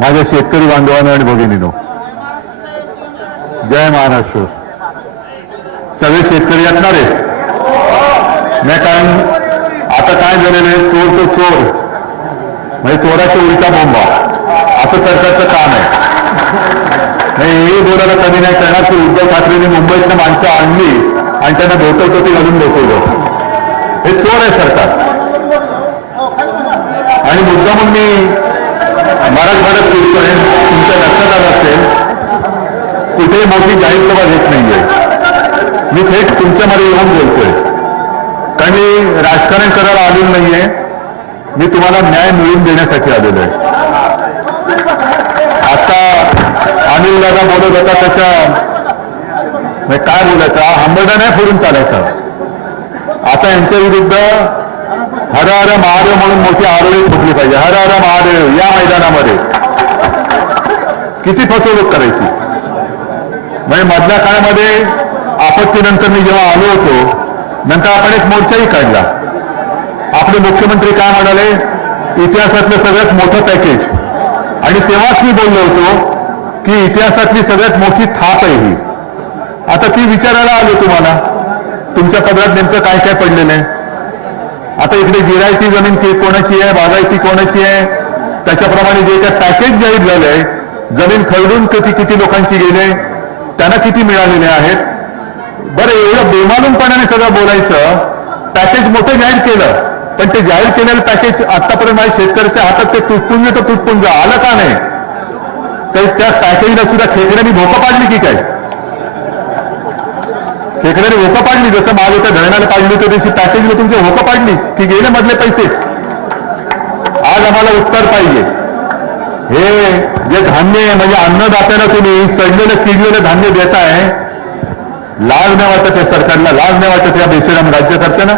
माझ्या शेतकरी बांधवांनो आणि भगिनींनो, जय महाराष्ट्र. सगळे शेतकरी असणार आहे नाही, कारण आता काय झालेलं आहे, चोर तो चोर म्हणजे चोराच्या उलटा बोंबा असं सरकारचं काम आहे. हे बोलायला कमी नाही करणार की उद्धव ठाकरेंनी मुंबईतनं माणसं आणली आणि त्यांना धोतर घालून बसवलं. हे चोर आहे सरकार. आणि मुद्दा म्हणून मी मराठवाड्यात फिरतोय, तुमच्या लक्षात आलं असेल, कुठेही मोठी जाहीर सभा घेत नाहीये. मी थेट तुमच्यामध्ये येऊन बोलतोय, कारण मी राजकारण करायला आलेलो नाहीये. मी तुम्हाला न्याय मिळवून देण्यासाठी आलेलो आहे. आता अनिल दादा बोलत होता, त्याच्या काय बोलायचा, हंबरडा नाही फोडून चालायचा. आता यांच्या विरुद्ध हर हर महादेव म्हणून मोठी आरोळी फुटली पाहिजे. हर हर महादेव या मैदानामध्ये किती फसवणूक करायची. म्हणजे मधल्या काळामध्ये आपत्तीनंतर मी जेव्हा आलो होतो, नंतर आपण एक मोर्चाही काढला. आपले मुख्यमंत्री काय म्हणाले, इतिहासातलं सगळ्यात मोठं पॅकेज. आणि तेव्हाच मी बोललो होतो की इतिहासातली सगळ्यात मोठी थाप आहे ही. आता ती विचारायला आलो तुम्हाला, तुमच्या पदरात नेमकं काय काय पडलेलं आहे. आता इकडे गिरायची जमीन कोणाची आहे, बागायती कोणाची आहे, त्याच्याप्रमाणे जे काय पॅकेज जाहीर झालंय, जमीन खरडून किती लोकांची गेले, त्यांना किती मिळालेले आहेत. बरं, एवढं बेमालूमपणाने सगळं बोलायचं. पॅकेज मोठं जाहीर केलं, पण ते जाहीर केलेलं पॅकेज आतापर्यंत माझ्या शेतकऱ्याच्या हातात ते तुटपुंज आलं का नाही. तर त्या पॅकेजला सुद्धा खेकड्यांनी भोकं पाडली की काय. खेकड्याने भोकं पाडली, जसं माल होत्या धरणाला पाडली तर तशी पॅकेजला तुमची भोकं पाडली की गेले मधले पैसे. आज आम्हाला उत्तर पाहिजे. हे जे धान्य म्हणजे अन्नदात्याला तुम्ही सडलेलं किडलेलं धान्य देताय, लाज नाही वाटत या सरकारला, लाज नाही वाटत या बेशरम राज्यकर्त्यांना.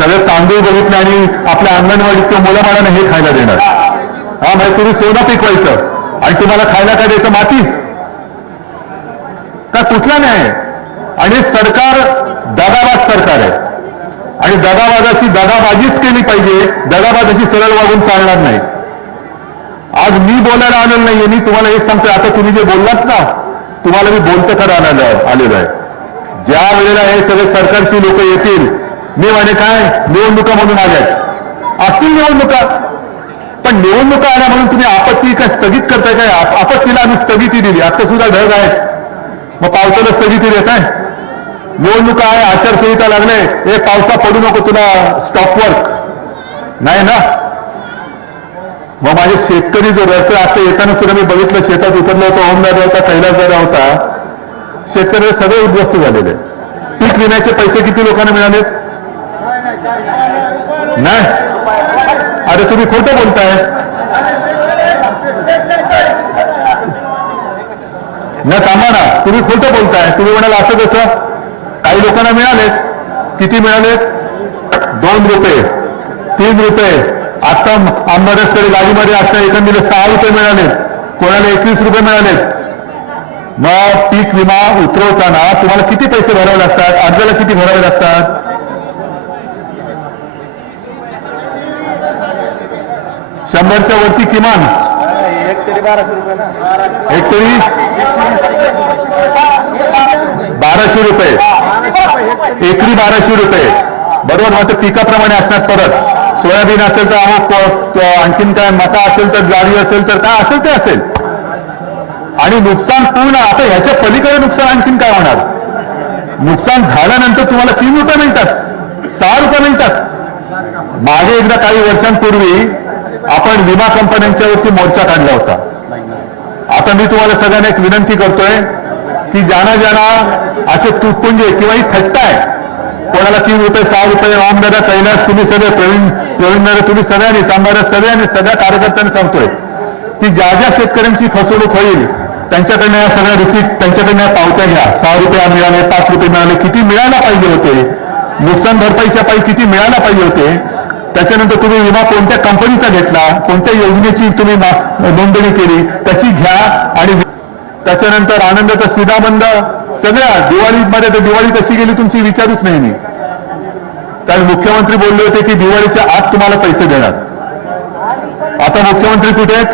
सगळं तांदूळ बघितले आणि आपल्या अंगणवाडीत किंवा मुलाबाळांना हे खायला देणार. हा, म्हणजे तुम्ही सोनं पिकवायचं आणि तुम्हाला खायला काय द्यायचं, माती का, कुठला नाही. आणि सरकार दगाबाज सरकार आहे आणि दगाबाजाची दगाबाजीच केली पाहिजे. दगाबाजाची सरळ वागून चालणार नाही. आज मी बोलायला आलेलं नाहीये, मी तुम्हाला हेच सांगतोय. आता तुम्ही जे बोललात ना, तुम्हाला मी बोलतं खरं आलेलं आहे. ज्या वेळेला हे सगळे सरकारची लोक येतील, मी म्हणे काय निवडणुका म्हणून आल्या असतील निवडणुका, पण निवडणुका आल्या म्हणून तुम्ही आपत्ती काय स्थगित करताय काय. आपत्तीला आम्ही स्थगिती दिली, आता सुद्धा ढग आहेत, मग पावसाला स्थगिती देत आहे. निवडणुका आहे, आचारसंहिता लागले, हे पावसा पडू नको तुला स्टॉप वर्क नाही ना. मग माझे शेतकरी जो रस्ते आता येताना सुद्धा मी बघितलं, शेतात उतरला होता, ओमदादा होता, कैलास दादा होता, शेतकरी सगळे उद्ध्वस्त झालेले. पीक विम्याचे पैसे किती लोकांना मिळालेत नाही. अरे तुम्ही खोटं बोलताय ना, थांबा ना, तुम्ही खोटं बोलताय. तुम्ही म्हणाला असं कसं, काही लोकांना मिळालेत. किती मिळालेत, 2 रुपये 3 रुपये. आता आंबारसकडे गाडीमध्ये असता एकंदरीत 6 रुपये मिळाले, कोणाला 21 रुपये मिळाले. मग पीक विमा उतरवताना तुम्हाला किती पैसे भरावे लागतात, अर्जाला किती भरावे लागतात. 100च्या वरती किमान हेक्टरी 1200 रुपये, एकरी 1200 रुपये. बरोबर, मग ते पिकाप्रमाणे असतात. परत सोयाबीन असेल तर अमुक, आणखीन काय मका असेल तर ज्वारी असेल तर काय असेल ते असेल. आणि नुकसान पूर्ण. आता ह्याच्या पलीकडे नुकसान आणखीन काय होणार. नुकसान झाल्यानंतर तुम्हाला 3 रुपये मिळतात, 6 रुपये मिळतात. मागे एकदा काही वर्षांपूर्वी आपण विमा कंपन्यांच्या वरती मोर्चा काढला होता. आता मी तुम्हाला सगळ्यांना एक विनंती करतोय की ज्यांना असे तुटपुंजे किंवा ही थट्टा आहे, कोणाला 3 रुपये 6 रुपये, ओमदादा, कैलास, तुम्ही सगळे प्रवीण तुम्ही सगळ्यांनी सगळ्यांनी सगळ्या कार्यकर्त्यांना सांगतोय की ज्या ज्या शेतकऱ्यांची फसवणूक होईल त्यांच्याकडनं या सगळ्या रिसीट, त्यांच्याकडनं पावत्या घ्या. 6 रुपये मिळाले, 5 रुपये मिळाले, किती मिळायला पाहिजे होते, नुकसान भरपाईच्या पायी किती मिळायला पाहिजे होते. त्याच्यानंतर तुम्ही विमा कोणत्या कंपनीचा घेतला, कोणत्या योजनेची तुम्ही नोंदणी केली त्याची घ्या. आणि त्याच्यानंतर आनंदाचा सीधाबंद सगळ्या दिवाळीमध्ये, तर दिवाळी कशी गेली तुमची विचारूच नाही मी. कारण मुख्यमंत्री बोलले होते की दिवाळीच्या आत तुम्हाला पैसे देणार. आता मुख्यमंत्री कुठे आहेत?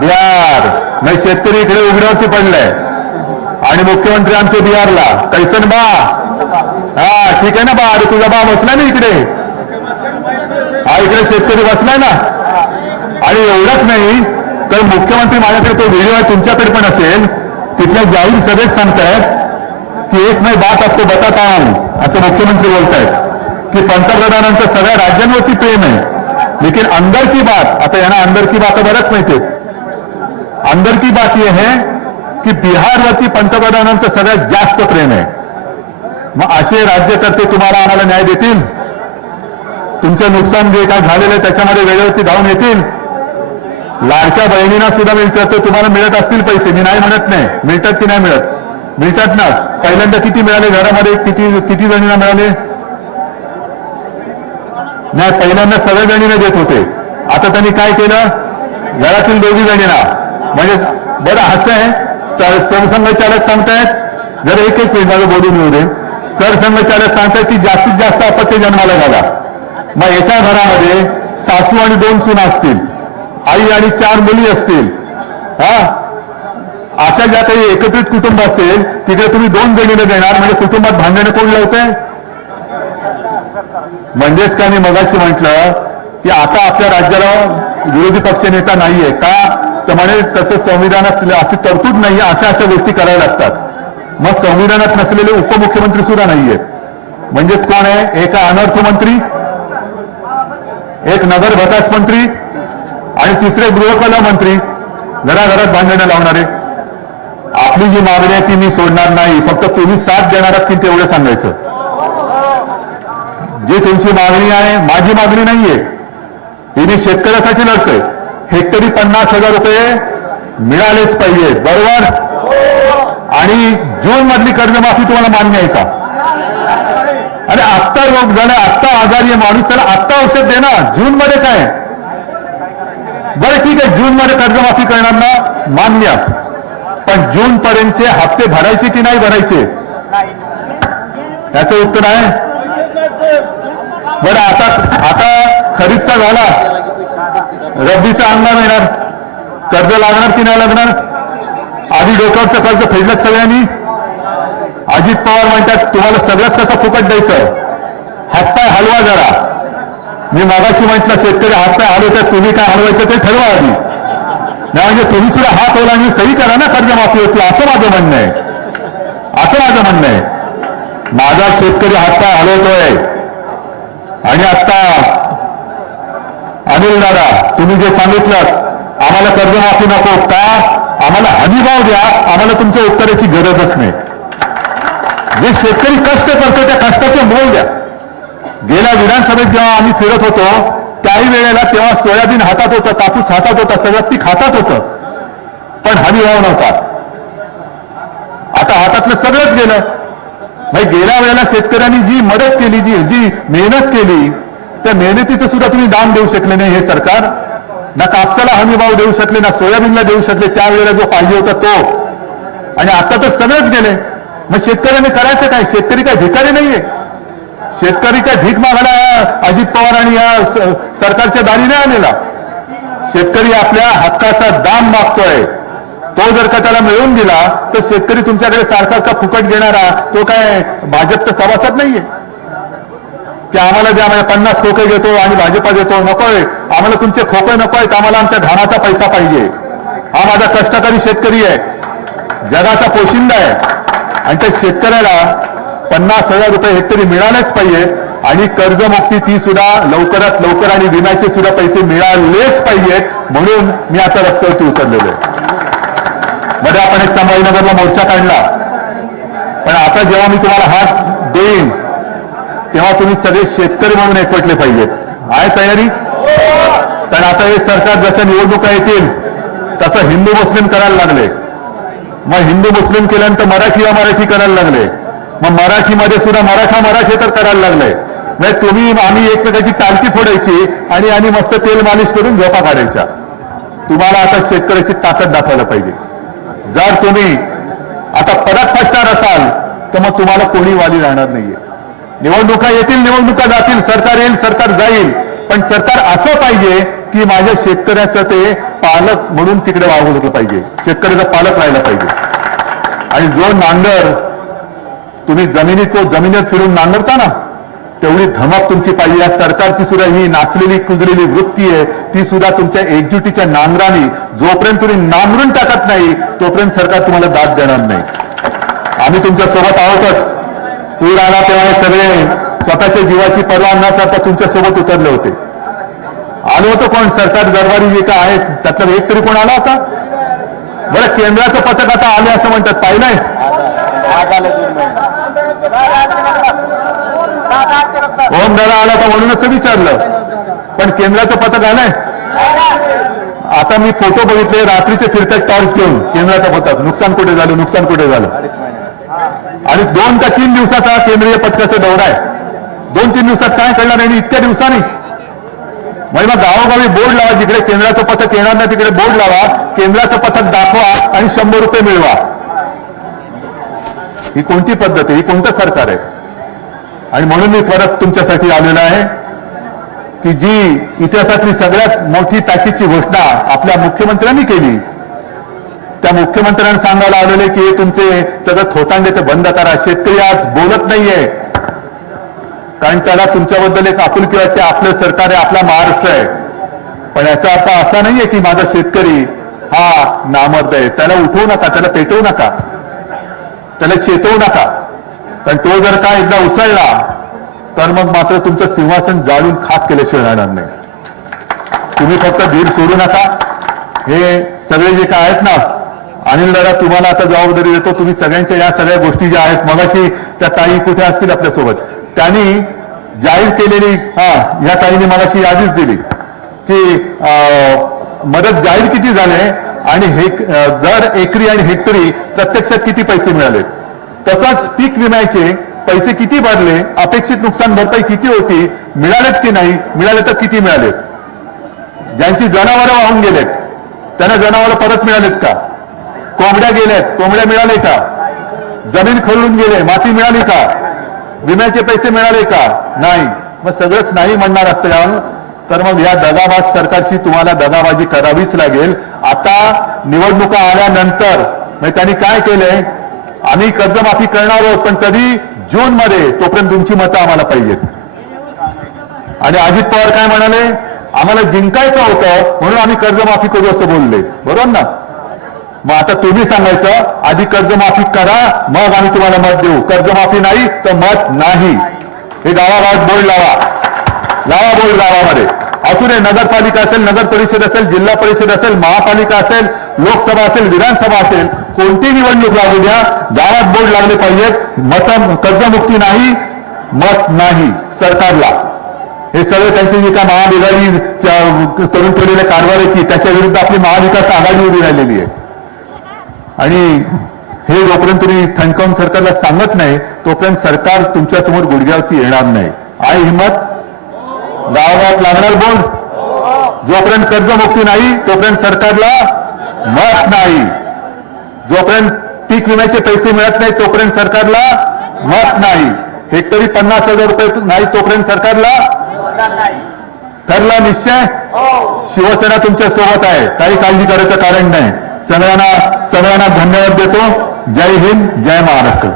बिहार. नाही, शेतकरी इकडे उघड्यावरती पडलाय आणि मुख्यमंत्री आमचे बिहारला. कैसन बा? हा ठीक आहे ना बा. अरे तुझा बा बसला ना इकडे. हा इकडे शेतकरी बसलाय ना. आणि एवढंच नाही तर मुख्यमंत्री, माझ्याकडे तो व्हिडिओ आहे, तुमच्याकडे पण असेल, तिथल्या जाहीर सभेत सांगतायत की एक मैं बात आपको बताता हूं, असं मुख्यमंत्री बोलतायत की पंतप्रधानांचं सगळ्या राज्यांवरती प्रेम आहे, लेकिन अंदर की बात, आता यांना अंदर की बात बरंच माहिती आहे, अंदर की बात यह है की बिहारवरती पंतप्रधानांचं सगळ्यात जास्त प्रेम आहे. मग असे राज्यकर्ते तुम्हाला आम्हाला न्याय देतील? तुमचं नुकसान जे काय झालेलं आहे त्याच्यामध्ये वेळेवरती धावून येतील? लाडक्या बहिणींना सुद्धा मिळतात, तर तुम्हाला मिळत असतील पैसे, मी नाही म्हणत नाही, मिळतात की नाही मिळत? मिळतात ना. पहिल्यांदा किती मिळाले घरामध्ये? किती जणींना मिळाले? नाही, पहिल्यांदा सगळ्या जणींना देत होते. आता त्यांनी काय केलं? घरातील दोघी जणींना. म्हणजे बरं असं आहे, सरसंघचालक सांगतायत, जर एक मिनिट माझं बोलून येऊ दे. सरसंघचालक सांगतायत की जास्तीत जास्त अपत्य जन्माला घाला. मग एका घरामध्ये सासू आणि 2 सुना असतील, आई आणि 4 मुली असतील, हा, अशा ज्या काही एकत्रित कुटुंब असेल तिकडे तुम्ही 2 जणीला देणार, म्हणजे कुटुंबात भांडणं कोण लावतंय? म्हणजेच का मी मगाशी म्हटलं की आता आपल्या राज्याला विरोधी पक्ष नेता नाहीये का? तर म्हणे तसं संविधानात अशी तरतूद नाहीये, अशा गोष्टी करायला लागतात. मग संविधानात नसलेले उपमुख्यमंत्री सुद्धा नाहीयेत. म्हणजेच कोण आहे? एक अनर्थ मंत्री, एक नगर विकास मंत्री आणि तिसरे गृहकला मंत्री, घराघरात भांडणं लावणारे. आपली जी मागणी आहे ती मी सोडणार नाही, फक्त तुम्ही साथ देणार आहात की तेवढं सांगायचं. जी तुमची मागणी आहे, माझी मागणी नाहीये, ही मी शेतकऱ्यासाठी लढतोय. हेक्टरी 50,000 रुपये मिळालेच पाहिजे, बरोबर? आणि जून मधली कर्जमाफी तुम्हाला मान्य आहे का? अरे आत्ता रोग झाला, आत्ता आजारी आहे माणूस, त्याला आत्ता औषध दे ना. जून मध्ये काय? बरं ठीक आहे, जून मध्ये कर्जमाफी करणार ना, मान्य. पण जून पर्यंतचे हप्ते भरायचे की नाही भरायचे? याचं उत्तर आहे. बरं आता खरीपचा झाला, रब्बीचा हंगाम येणार, कर्ज लागणार की नाही लागणार? आधी डोक्यावरचं कर्ज फेडलं सगळ्यांनी. अजित पवार म्हणतात तुम्हाला सगळंच कसं फुकट द्यायचं, हातपाय हलवा जरा. मी मागाशी म्हटलं शेतकरी हातपाय हलवतात, तुम्ही काय हलवायचं ते ठरवा आधी. नाही म्हणजे तुम्ही सुद्धा हात हलवा आणि सही करा ना, कर्जमाफी होती, असं माझं म्हणणं आहे. असं माझं म्हणणं आहे. माझा शेतकरी हातपाय हलवतोय. आणि आता अनिल दादा, तुम्ही जे सांगितलं आम्हाला कर्जमाफी नको का, आम्हाला हमीभाव द्या, आम्हाला तुमच्या उत्तराची गरजच नाही. जे शेतकरी कष्ट करतो त्या कष्टाचे मोल द्या. गेल्या विधानसभेत जेव्हा आम्ही फिरत होतो त्याही वेळेला तेव्हा सोयाबीन हातात होतं, कापूस हातात होता, सगळं पीक हातात होतं, पण हमीभाव नव्हता. आता हातातलं सगळंच गेलं. म्हणजे गेल्या वेळेला शेतकऱ्यांनी जी मदत केली, जी मेहनत केली, त्या मेहनतीचं सुद्धा तुम्ही दाम देऊ शकले नाही हे सरकार. ना कापसाला हमीभाव देऊ शकले, ना सोयाबीनला देऊ शकले त्यावेळेला जो पाहिजे होता तो. आणि आता तर सगळंच गेले. मग शेतकऱ्यांनी करायचं काय? शेतकरी काय भिकारी नाहीये. शेतकरी काय भीक मागायला अजित पवार आणि या सरकारच्या दारी नाही आलेला. शेतकरी आपल्या हक्काचा दाम मागतोय. तो जर का त्याला मिळवून दिला तर शेतकरी तुमच्याकडे सारखा फुकट घेणारा तो काय भाजपचा सभासद नाहीये की आम्हाला जे आम्हाला 50 खोके घेतो आणि भाजपा देतो. नकोय आम्हाला तुमचे खोके नकोयत, आम्हाला आमच्या घामाचा पैसा पाहिजे. हा माझा कष्टकरी शेतकरी आहे, जगाचा पोशिंदा आहे. आणि त्या शेतकऱ्याला 50,000 रुपये हेक्टरी मिळालेच पाहिजे. आणि कर्जमुक्ती ती सुद्धा लवकरात लवकर आणि विम्याचे सुद्धा पैसे मिळालेच पाहिजेत. म्हणून मी आता रस्त्यावरती उतरलेलो आहे. मध्ये आपण एक संभाजीनगरला मोर्चा काढला, पण आता जेव्हा मी तुम्हाला हात देईन तेव्हा तुम्ही सगळे शेतकरी म्हणून एकवटले पाहिजेत. आहे तयारी? कारण आता हे सरकार जशा निवडणुका येतील तसं हिंदू मुस्लिम करायला लागले. मग हिंदू मुस्लिम केल्यानंतर मराठी अमराठी करायला लागले. मग मराठीमध्ये सुद्धा मराठा तर करायला लागले. नाही तुम्ही आम्ही एकमेकाची टालकी फोडायची आणि मस्त तेल मालिश करून झोपा काढायच्या. तुम्हाला आता शेतकऱ्याची ताकद दाखवायला पाहिजे. जर तुम्ही आता परत फसणार असाल तर मग तुम्हाला कोणी वाली राहणार नाहीये. निवडणुका येतील, निवडणुका जातील, सरकार येईल, सरकार जाईल, पण सरकार असं पाहिजे की माझ्या शेतकऱ्याचं ते पालक म्हणून तिकडे वागवलं पाहिजे, शेतकऱ्याचा पालक राहिला पाहिजे. आणि जो नांगर तुम्ही जमिनीत फिरून नांगरता ना, तेवढी धमक तुमची पाहिजे. या सरकारची सुद्धा ही नाचलेली कुजलेली वृत्ती आहे, ती सुद्धा तुमच्या एकजुटीच्या नांगराने जोपर्यंत तुम्ही नांगरून टाकत नाही तोपर्यंत सरकार तुम्हाला दाद देणार नाही. आम्ही तुमच्या सोबत आहोतच. पूर आला तेव्हा हे सगळे स्वतःच्या जीवाची पर्वा न करता तुमच्या सोबत उतरले होते. आलो होतं कोण? सरकार दरबारी जे काय आहेत त्यातला एक तरी कोण आला होता? बरं, केंद्राचं पथक आता आले असं म्हणतात, पाहिलंय? ओम दादा आला का म्हणून असं विचारलं, पण केंद्राचं पथक आलंय. आता मी फोटो बघितले, रात्रीचे फिरतात टॉर्च घेऊन केंद्राचं पथक. नुकसान कुठे झालं, नुकसान कुठे झालं. आणि 2 का 3 दिवसाचा केंद्रीय पथकाचा दौरा आहे. 2-3 दिवसात काय कळणार नाही, इतक्या दिवसांनी. मग गावोगावी बोर्ड लावा, जिकडे केंद्राचं पथक येणार नाही तिकडे बोर्ड लावा, केंद्राचं पथक दाखवा आणि 100 रुपये मिळवा. ही कोणती पद्धत आहे? ही कोणतं सरकार आहे? आणि म्हणून मी परत तुमच्यासाठी आलेलो आहे की जी इतिहासातली सगळ्यात मोठी ताकीदची घोषणा आपल्या मुख्यमंत्र्यांनी केली, त्या मुख्यमंत्र्यांनी सांगायला आलेले की हे तुमचे सगळं थोतांडे ते बंद करा. शेतकरी आज बोलत नाहीये, कारण त्याला तुमच्याबद्दल एक आपुलकी वाटते. आपलं सरकार आहे, आपला महाराष्ट्र आहे. पण याचा अर्थ असा नाहीये की माझा शेतकरी हा नामर्द आहे. त्याला उठवू नका, त्याला पेटवू नका, त्याला चेतवू नका. कारण तो जर का एकदा उसळला तर मग मात्र तुमचं सिंहासन जाळून खाक केल्याशिवाय राहणार नाही. तुम्ही फक्त धीर सोडू नका. हे सगळे जे काय आहेत ना, अनिल दादा तुम्हाला आता जबाबदारी देतो. तुम्ही सगळ्यांच्या या सगळ्या गोष्टी ज्या आहेत, मगाशी त्या ताई कुठे असतील आपल्यासोबत, त्यांनी जाहीर केलेली, या ताईने मगाशी यादीच दिली की मदत जाहीर किती झाले आणि दर एकरी आणि हेक्टरी प्रत्यक्षात किती पैसे मिळाले. तसाच पीक विम्याचे पैसे किती भरले, अपेक्षित नुकसान भरपाई किती होती, मिळालेत की नाही, मिळाले तर किती मिळालेत. ज्यांची जनावरं वाहून गेलेत त्यांना जनावरं परत मिळालेत का? कोंबड्या गेल्यात, कोंबड्या मिळाले का? जमीन खरडून गेले, माती मिळाली का? विम्याचे पैसे मिळाले का? नाही. मग सगळंच नाही म्हणणार असतं तर मग या दगाबाज सरकारशी तुम्हाला दगाबाजी करावीच लागेल. आता निवडणुका आल्यानंतर त्यांनी काय केलंय, आम्ही कर्जमाफी करणार आहोत पण कधी जून मध्ये, तोपर्यंत तुमची मतं आम्हाला पाहिजेत. आणि अजित पवार काय म्हणाले, आम्हाला जिंकायचं होतं म्हणून आम्ही कर्जमाफी करू असं बोलले, बरोबर ना? मग आता तुम्ही सांगायचं आधी कर्जमाफी करा मग आम्ही तुम्हाला मत देऊ, कर्जमाफी नाही तर मत नाही. हे गावागावात बोर्ड लावा बोर्ड गावामध्ये. असू दे, नगरपालिका असेल, नगर परिषद असेल, जिल्हा परिषद असेल, महापालिका असेल, लोकसभा असेल, विधानसभा असेल, कोणती निवडणूक लागू द्या, गावात बोर्ड लागले पाहिजेत. कर्जमुक्ती नाही, मत नाही सरकारला. हे सगळे त्यांची जी काय महाआघाडी करून ठेवलेल्या कारभाराची, त्याच्या विरुद्ध आपली महाविकास आघाडी उभी राहिलेली आहे. आणि हे जोपर्यंत तुम्ही ठणकावून सरकारला सांगत नाही तोपर्यंत सरकार तुमच्यासमोर गुडघ्यावरती येणार नाही. आहे हिंमत? गावागावात लागणार बोर्ड. जोपर्यंत कर्जमुक्ती नाही तोपर्यंत सरकारला मत नाही. जोपर्यंत पीक विम्याचे पैसे मिळत नाही तोपर्यंत सरकारला मत नाही. हेक्टरी 50,000 रुपये नाही तोपर्यंत सरकारला ठरला निश्चय. शिवसेना तुमच्या सोबत आहे, काही काळजी करायचं कारण नाही. सगळ्यांना धन्यवाद देतो. जय हिंद, जय महाराष्ट्र.